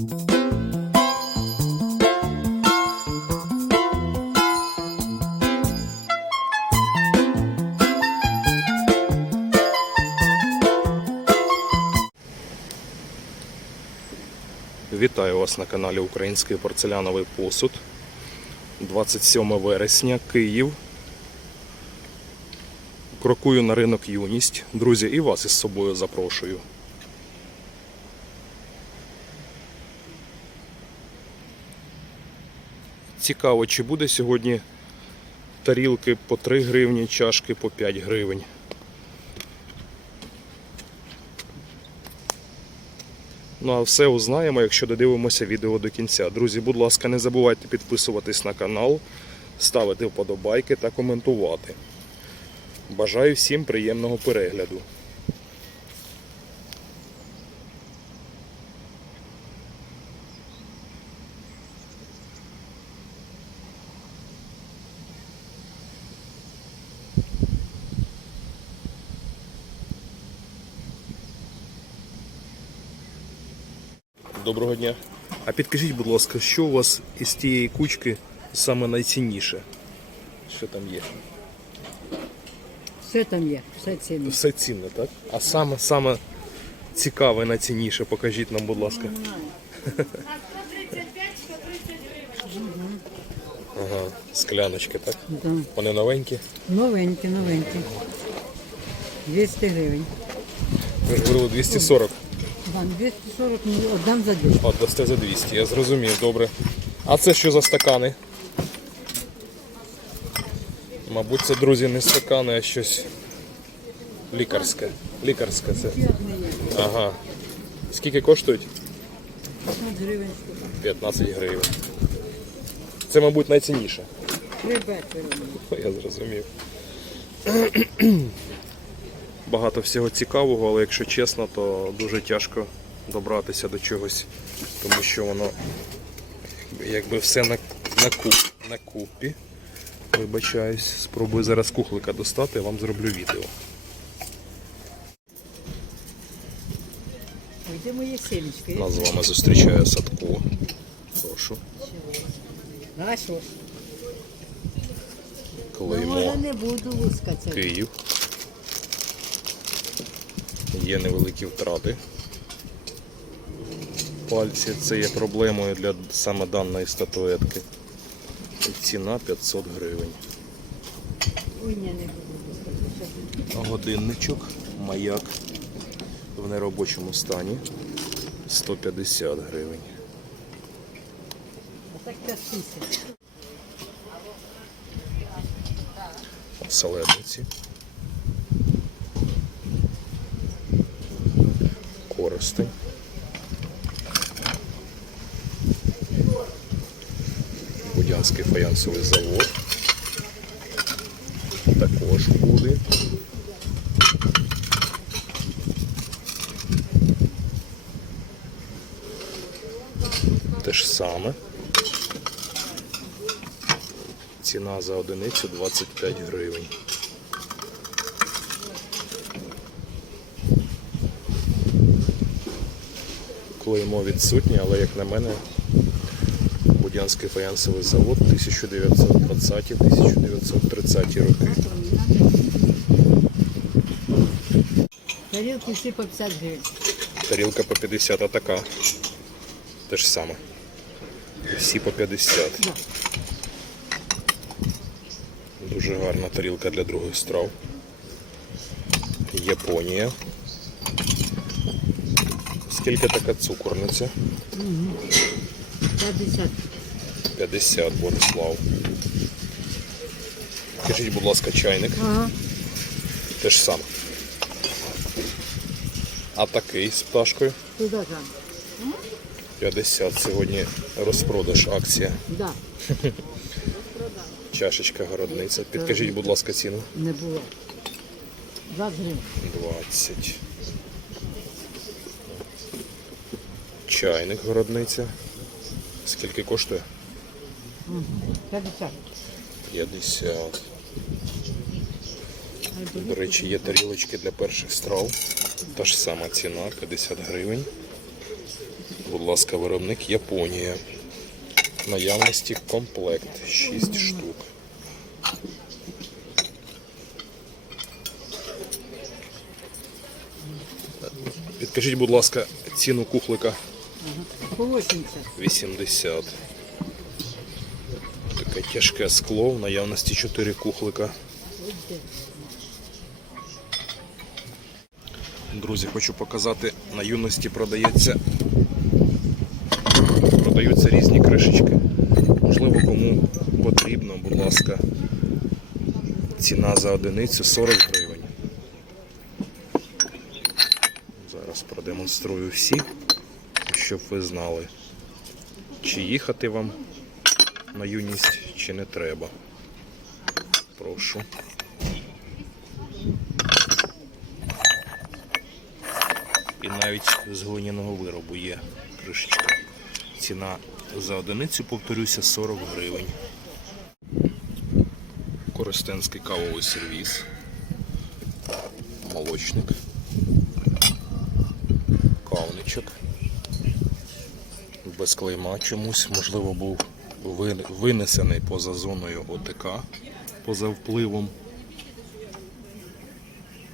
Вітаю вас на каналі Український порцеляновий посуд. 27 вересня, Київ. Крокую на ринок юність. Друзі, і вас із собою запрошую. Цікаво, чи буде сьогодні тарілки по 3 гривні, чашки по 5 гривень. Ну а все узнаємо, якщо додивимося відео до кінця. Друзі, будь ласка, не забувайте підписуватись на канал, ставити вподобайки та коментувати. Бажаю всім приємного перегляду. Доброго дня. А підкажіть, будь ласка, що у вас із тієї кучки саме найцінніше? Що там є? Все там є, все цінне. Все цінне, так? А саме саме цікаве, найцінніше, покажіть нам, будь ласка. Ага, скляночки, так? Да. Вони новенькі. Новенькі, новенькі. 200 гривень. Ви ж говорили 240. Вам 240 ну, отдам за 200. От дасте за 200, я зрозумів, добре. А це що за стакани? Мабуть, це, друзі, не стакани, а щось лікарське. Лікарське це. Ага. Скільки коштують? 15 гривень 15 гривень. Це, мабуть, найцінніше. Хребет. Я зрозумів. Багато всього цікавого, але якщо чесно, то дуже тяжко добратися до чогось, тому що воно якби все на, на, куп, на купі. Вибачаюсь, спробую зараз кухлика достати, я вам зроблю відео. Де мої сімечки? Нас з вами зустрічає Садко. Прошу. А що? Ну, Клеймо не буду лускатися. Київ. Є невеликі втрати. Пальці це є проблемою для саме даної статуетки. І ціна 500 гривень. Годинничок, маяк в неробочому стані 150 гривень. А так 5 тисяч. Салетниці. Користень. Будянський фаянсовий завод. Також буде. Те ж саме. Ціна за одиницю 25 гривень. Клеймо відсутнє, але як на мене, Будянський фаянсовий завод 1920-1930 роки. Тарілки всі по 50 гривень. Тарілка по 50, а така. Те ж саме. Всі по 50. Дуже гарна тарілка для других страв. Японія. Скільки така цукорниця? 50. 50, Борислав. Скажіть, будь ласка, чайник. Ага. Те ж саме. А такий з пташкою? Туди там. 50. Сьогодні розпродаж акція. Да. Чашечка городниця. Підкажіть, будь ласка, ціну. Не було. 20 гривень. 20. Чайник городниця. Скільки коштує? 50. 50. До речі, є тарілочки для перших страв. Та ж сама ціна 50 гривень. Будь ласка, виробник Японія. Наявності комплект 6 штук. Підкажіть, будь ласка, ціну кухлика По 80. 80. Таке тяжке скло, в наявності 4 кухлика. Друзі, хочу показати, на юності продається. Продаються різні кришечки. Можливо, кому потрібно, будь ласка. Ціна за одиницю 40 гривень. Зараз продемонструю всі, щоб ви знали, чи їхати вам на юність, чи не треба. Прошу. І навіть з глиняного виробу є кришечка. Ціна за одиницю, повторюся, 40 гривень. Коростенський кавовий сервіс. Молочник. Кавничок. Без клейма чомусь, можливо, був винесений поза зоною ОТК, поза впливом.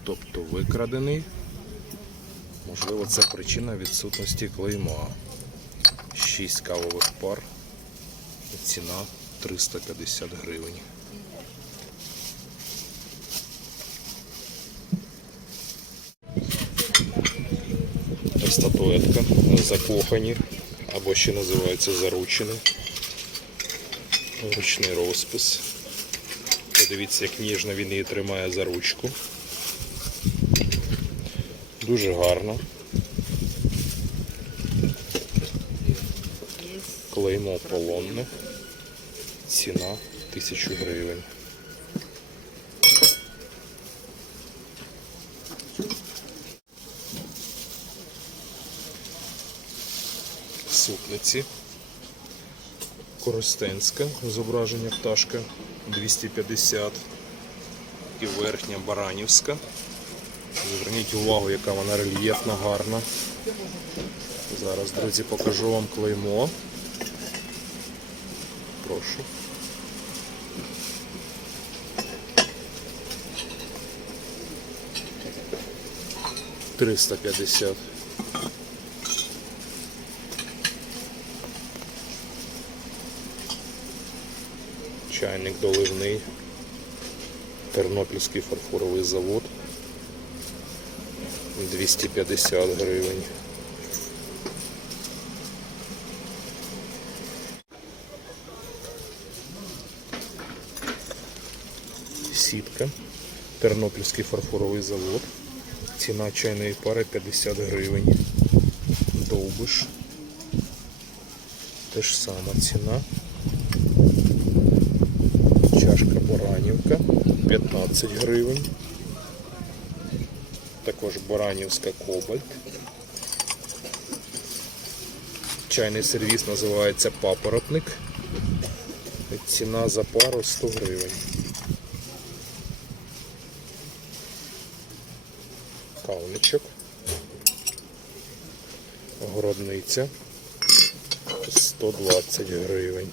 Тобто викрадений. Можливо, це причина відсутності клейма. 6 кавових пар. Ціна 350 гривень. Статуетка закохані або ще називається заручені. Ручний розпис. Подивіться, як ніжно він її тримає за ручку. Дуже гарно. Клеймо полонне. Ціна 1000 гривень. Супниці. Коростенська зображення пташка 250 і верхня Баранівська. Зверніть увагу, яка вона рельєфна, гарна. Зараз, друзі, покажу вам клеймо. Прошу. Триста п'ятдесят. Чайник доливний. Тернопільський фарфоровий завод. 250 гривень. Сітка. Тернопільський фарфоровий завод. Ціна чайної пари 50 гривень. Довбиш. Те ж сама ціна. Чашка Баранівка 15 гривень. Також Баранівська Кобальт. Чайний сервіс називається папоротник. Ціна за пару 100 гривень. Кавничок. Городниця 120 гривень.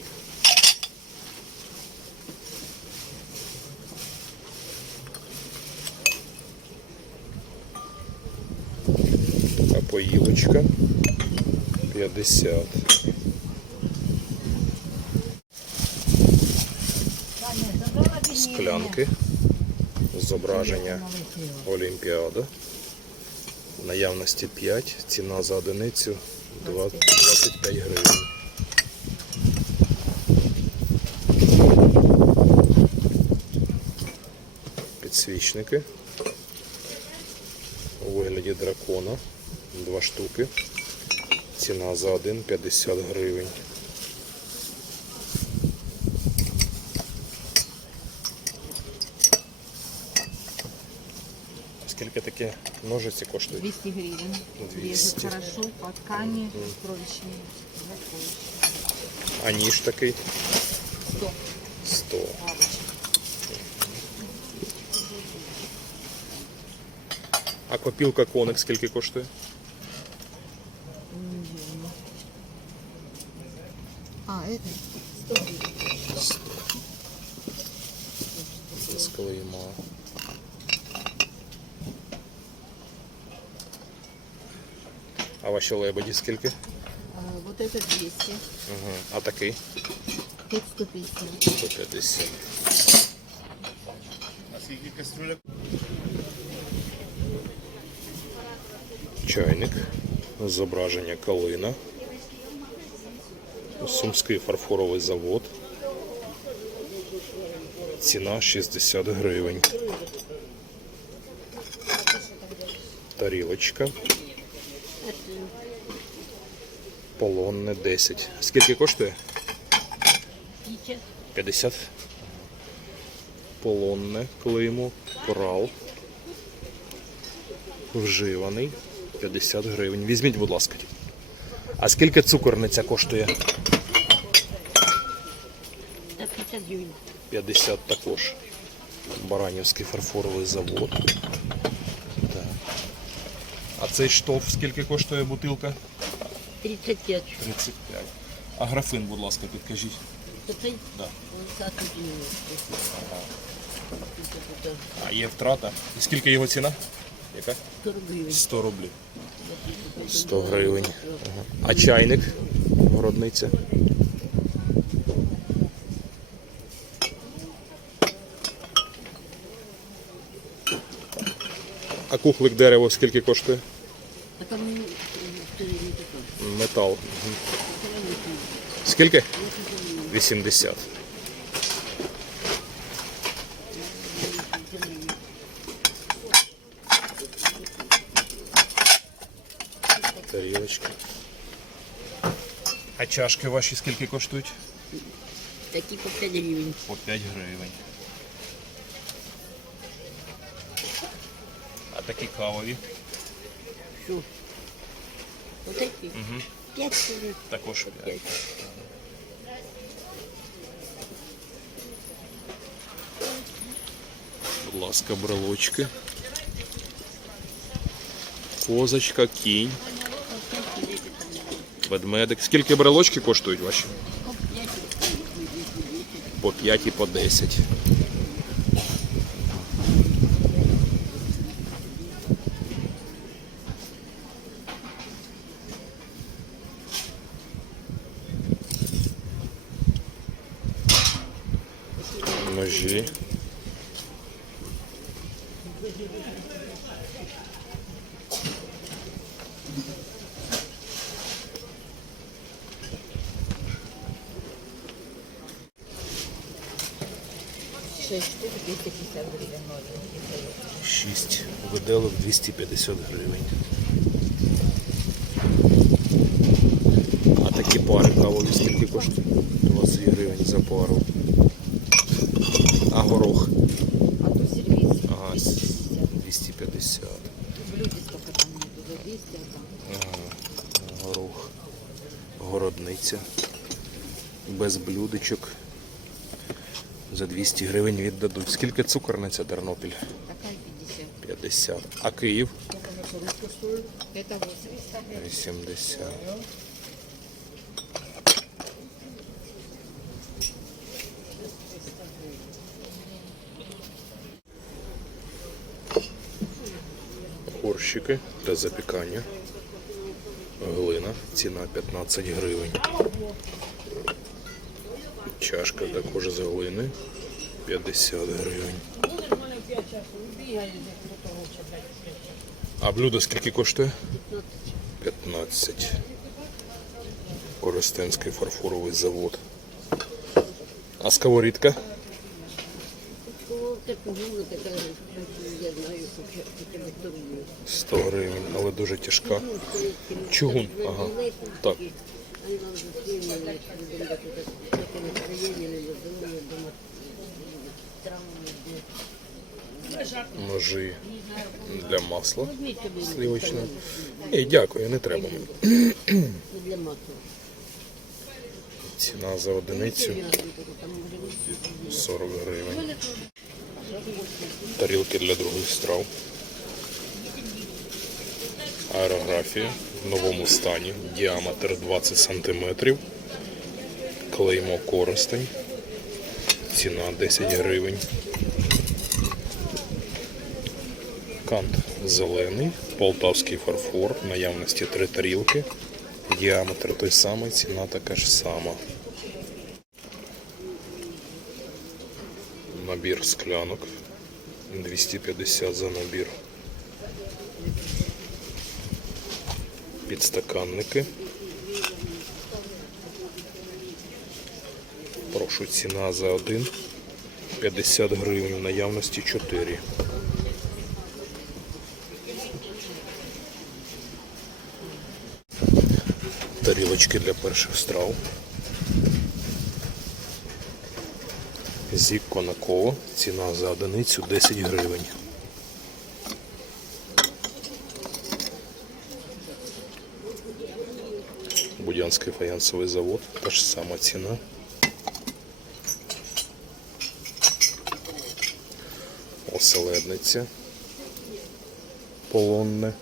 А поїлочка 50. Склянки. Зображення Олімпіада. Наявності 5. Ціна за одиницю 20 25 гривень. Підсвічники у вигляді дракона. Два штуки. Ціна за один 50 гривень. Скільки такі ножиці коштують? 200 гривен. 200. Хорошо по кровищные. Закроешь. А ніж такий 100 100. А копілка коник скільки коштує? А, это 100 гривен. З. А ваші лебеді скільки? А, вот это 200. Угу. А такий? 5 150. 150. Чайник. Зображення калина. Сумський фарфоровий завод. Ціна 60 гривень. Тарілочка. Полонне 10. Скільки коштує? 50. Полонне клеймо, корал. Вживаний. 50 гривень. Візьміть, будь ласка. А скільки цукорниця коштує? 50 гривен. 50 також. Баранівський фарфоровий завод. Так. А цей штоф скільки коштує бутилка? 35. 35. А графин, будь ласка, підкажіть. Оцей? Да. А є втрата. І скільки його ціна? Яка? 40 гривен. 100 рублів. 100 гривень. Ага. А чайник? Городниця. А кухлик дерево скільки коштує? А там? Метал. Скільки? 80. чашки ваші скільки коштують? Такие по 5 гривен. По 5 гривень. А такі кавові Что? Вот эти? Угу. 5 гривен. також 5. 5. Будь ласка, брелочки. Козочка, кінь. Ведмедик. Скільки брелочки коштують ваші? По 5 і по 10. 6 250 гривень. 6 виделок 250 гривень. А такі пари кавові скільки коштують. 20 гривень за пару. А горох? А то сервіс. Ага, 250. В люди сколько там нету, за 200, там. Горох. Городниця. Без блюдечок. За 200 гривень віддадуть. Скільки цукорниця Тернопіль? Такая 50. 50. А Київ? Это 80. 80. Горщики для запікання. Глина. Ціна 15 гривень. Чашка також з глини. 50 гривень. А блюдо скільки коштує? 15. Коростенський фарфоровий завод. А сковорідка? 100 гривень, але дуже тяжка. Чугун, ага. Так. Ножі для масла сливочного. Ні, дякую, не треба мені. Ціна за одиницю Я говорю, там уже 40 гривень. Тарілки для других страв. Аерографія в новому стані. Діаметр 20 см. Клеймо Коростень. Ціна 10 гривень. Кант зелений, полтавський фарфор, наявності три тарілки. Діаметр той самий, ціна така ж сама. Набір склянок. 250 за набір. Підстаканники. Прошу ціна за один. 50 гривень, наявності 4. Тарілочки для перших страв. Зік Конаково. Ціна за одиницю 10 гривень. Будянський фаянсовий завод. Та ж сама ціна. Оселедниця. Полонне.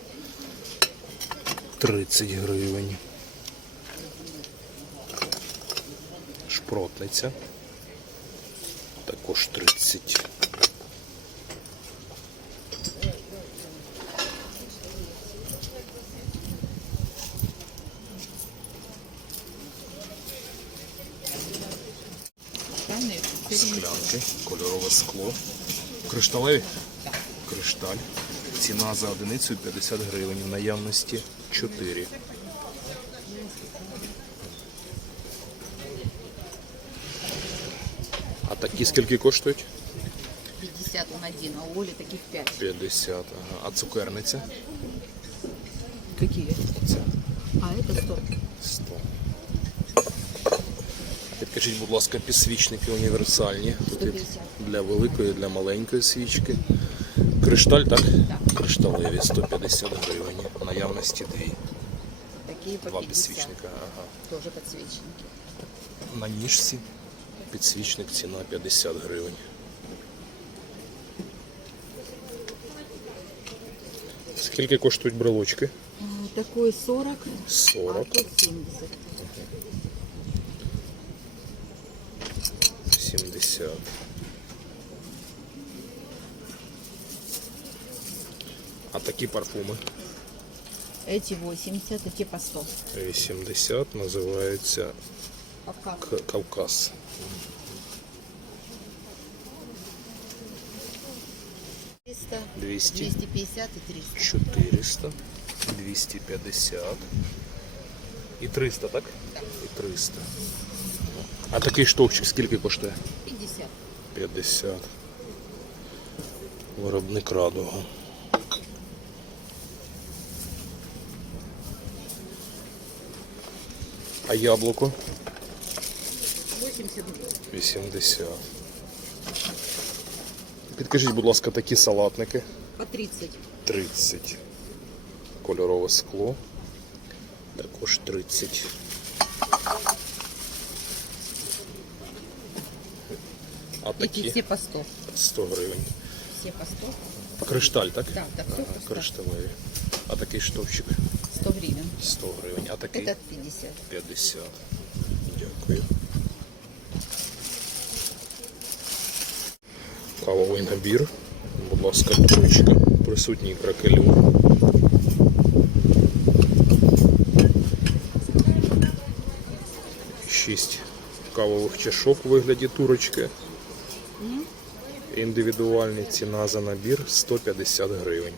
30 гривень. Шпротниця. Також 30. Склянки, кольорове скло. Кришталеві? Кришталь. Ціна за одиницю 50 гривень. В наявності 4. Такі скільки коштують? 50 он один, а у Оли таких 5. 50. Ага. А цукерниця? Какие? Це А, это 100. 100. Підкажіть, будь ласка, підсвічники універсальні. Тут є 150. для великої, для маленької свічки. Кришталь, так? Так. Кришталеві 150 гривень. В Наявності дві. Такие по Два 50. підсвічника. Ага. Тоже подсвечники. На ніжці підсвічник ціна 50 гривень. Скільки коштують брелочки? А, Такой 40, 40, а тут 70. 70. А такі парфуми? Эти 80, эти по 100. 80 називаються Кавказ. Кавказ. 300, 200, 250 и 300. 400, 250 і 300, так? І 300. А такий штовчик скільки коштує? 50. 50. Виробник радуга. А яблуко? 80 80. Підкажіть, будь ласка, такі салатники. По 30. 30. Кольорове скло. Також 30. А такі все по 100. 100 гривень. Все по 100. Кришталь, так? Да, так, все по 100. кришталеві. А такий штовчик 100 гривен. 100 гривень. А такий Это 50. 50. Дякую. Кавовий набір. Будь ласка, троєчка. Присутній кракелюр. Шість кавових чашок у вигляді турочки. Індивідуальний ціна за набір 150 гривень.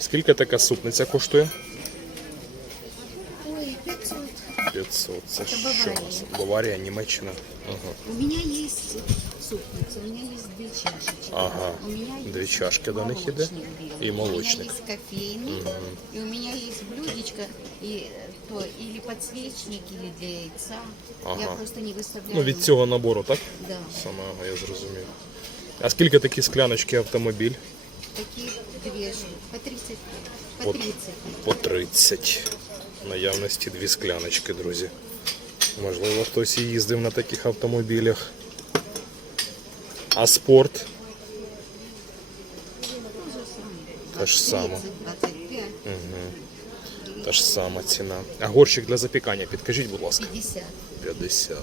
Скільки така супниця коштує? Ой, 500. 500. Це Це що? Баварія. у нас? Баварія, Німеччина. Ага. У меня есть супница, у меня есть две чашечки. Ага. У меня Две есть чашки до них иде? молочник белый. И молочник. У меня есть кофейный. И у меня есть блюдечко, и э, то или подсвечник, или для яйца. Ага. Я просто не выставляю. Ну, від цього набору, так? Да. Самого я зрозумів. А скільки такі скляночки автомобіль? Такие две штуки. По 30. По Вот. 30. По 30. Наявності дві скляночки, друзі. Можливо, хтось і їздив на таких автомобілях. А спорт? Те ж. 30, 25. Та ж сама ціна. А горщик для запікання, підкажіть, будь ласка. 50. 50.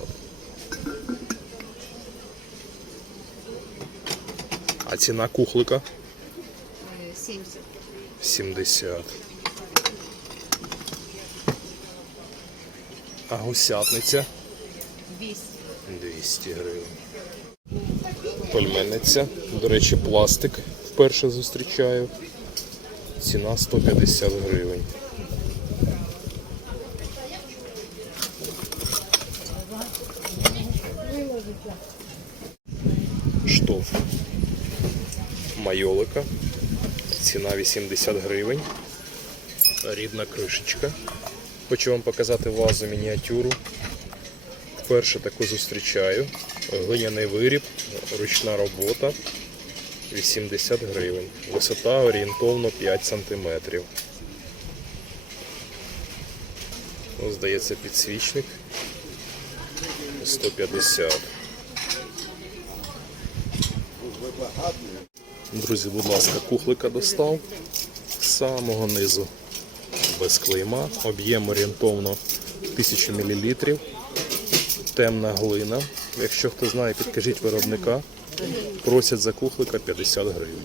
А ціна кухлика? э, 70. 70. А гусятниця? 200. 200 гривень. Пельменниця. До речі, пластик вперше зустрічаю. Ціна 150 гривень. Штоф. Майолика. Ціна 80 гривень. Рідна кришечка. Хочу вам показати вазу мініатюру. Вперше таку зустрічаю. Глиняний виріб, ручна робота. 80 гривень. Висота орієнтовно 5 см. Ось, здається, підсвічник. 150. Друзі, будь ласка, кухлика достав з самого низу. Без клейма. Об'єм орієнтовно 1000 мл. Темна глина. Якщо хто знає, підкажіть виробника. Просять за кухлика 50 гривень.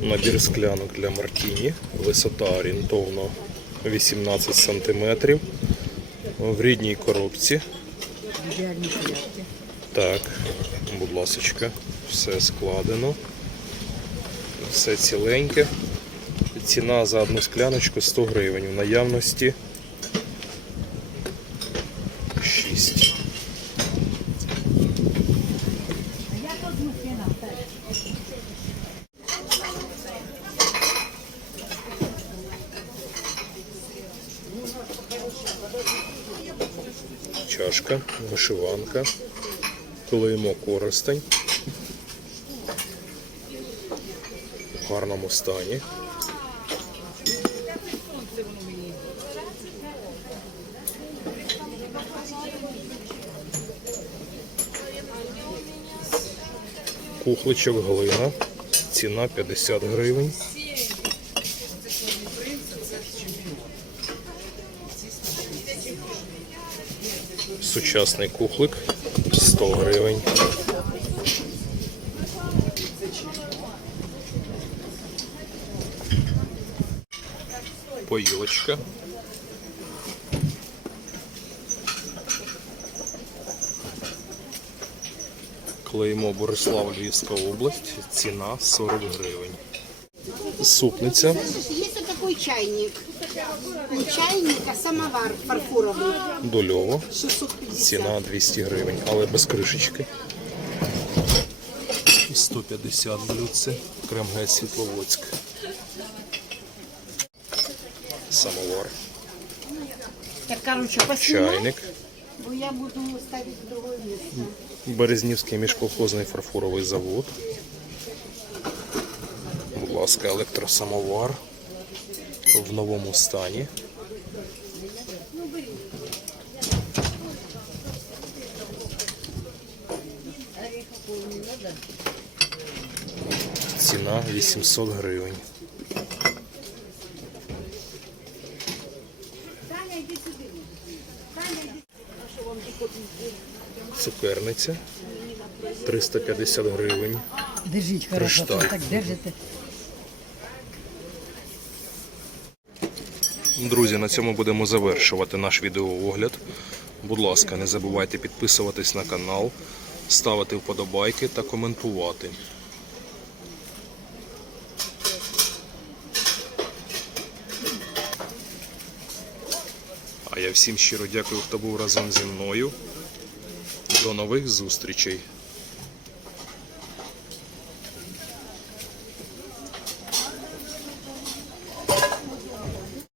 Набір склянок для Мартіні. Висота орієнтовно 18 см. В рідній коробці. Так, будь ласочка, все складено. Все ціленьке. Ціна за одну скляночку 100 гривень. В наявності 6. Чашка, вишиванка, клеймо користень. В гарному стані. Кухличок глина. Ціна 50 гривень. Сучасний кухлик 100 гривень. Поїлочка. Клеймо Борислав Львівська область. Ціна 40 гривень. Супниця Есть такой чайник. Не чайник, а самовар фарфоровый. дольово. 650. Ціна 200 гривень, але без кришечки. 150 блюдце. Кремгет Світловодськ. Самовар. Так, короче, поснимай, Чайник. бо я буду ставить в другое место. Березнівський міжколхозний фарфоровий завод. Будь ласка, електросамовар в новому стані. Ціна 800 гривень. Цукерниця 350 гривень. Держіть, хорошо, Кришталь. так держите. Друзі, на цьому будемо завершувати наш відеоогляд. Будь ласка, не забувайте підписуватись на канал, ставити вподобайки та коментувати. А я всім щиро дякую, хто був разом зі мною. До нових зустрічей!